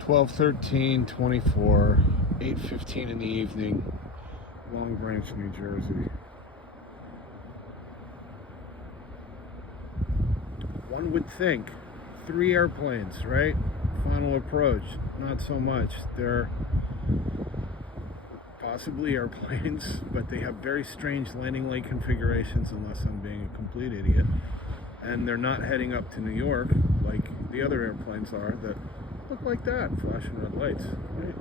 12/13/24, 8:15 in the evening, Long Branch, New Jersey. One would think 3 airplanes, right? Final approach, not so much. They're possibly airplanes, but they have very strange landing light configurations, unless I'm being a complete idiot. And they're not heading up to New York like the other airplanes are that look like that, flashing red lights, right?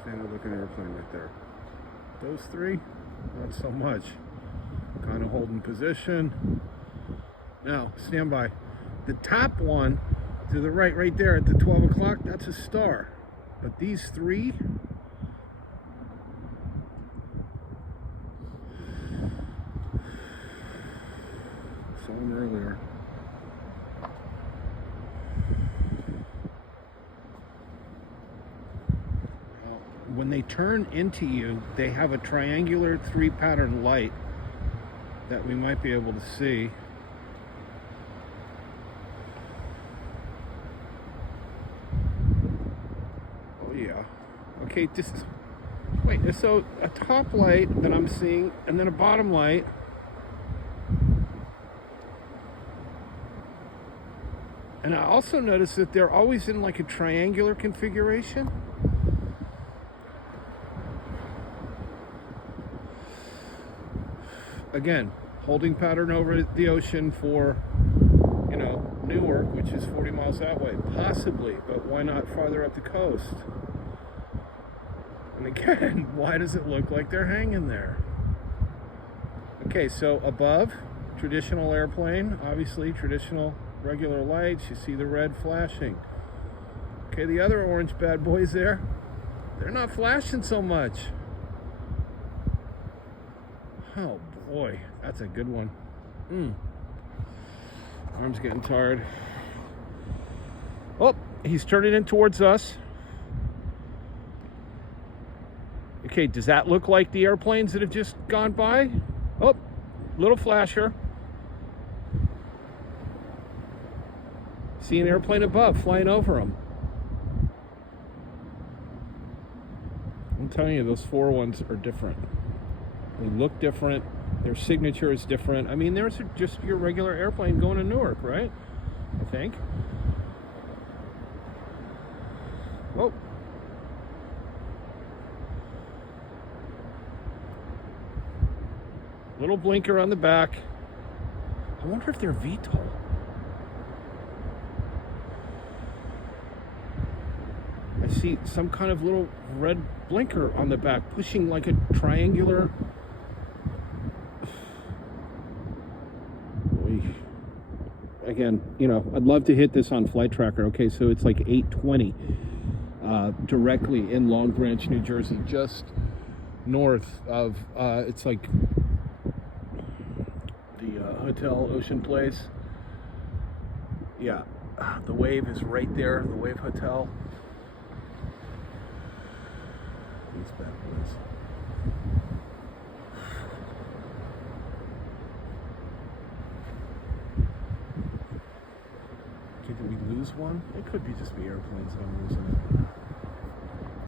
Standard looking airplane right there. Those 3, not so much. Kind of holding position. Now, stand by. The top one to the right there at the 12 o'clock, that's a star. But these 3, saw them earlier. When they turn into you, they have a triangular 3-pattern light that we might be able to see. Oh yeah. Okay, just wait, so a top light that I'm seeing and then a bottom light. And I also noticed that they're always in like a triangular configuration. Again, holding pattern over the ocean for, Newark, which is 40 miles that way. Possibly, but why not farther up the coast? And again, why does it look like they're hanging there? Okay, so above, traditional airplane, obviously traditional regular lights. You see the red flashing. Okay, the other orange bad boys there, they're not flashing so much. Oh boy, that's a good one. Arm's getting tired. Oh, he's turning in towards us. Okay, does that look like the airplanes that have just gone by? Oh, little flasher. See an airplane above flying over him. I'm telling you, those 4 ones are different. They look different. Their signature is different. I mean, there's just your regular airplane going to Newark, right? I think. Oh. Little blinker on the back. I wonder if they're VTOL. I see some kind of little red blinker on the back, pushing like a triangular. Again, I'd love to hit this on Flight Tracker. Okay, so it's like 8:20, directly in Long Branch, New Jersey, just north of, it's like the Hotel Ocean Place. Yeah, the Wave is right there, the Wave Hotel. These bad boys. Okay, did we lose one? It could just be airplanes I'm losing it.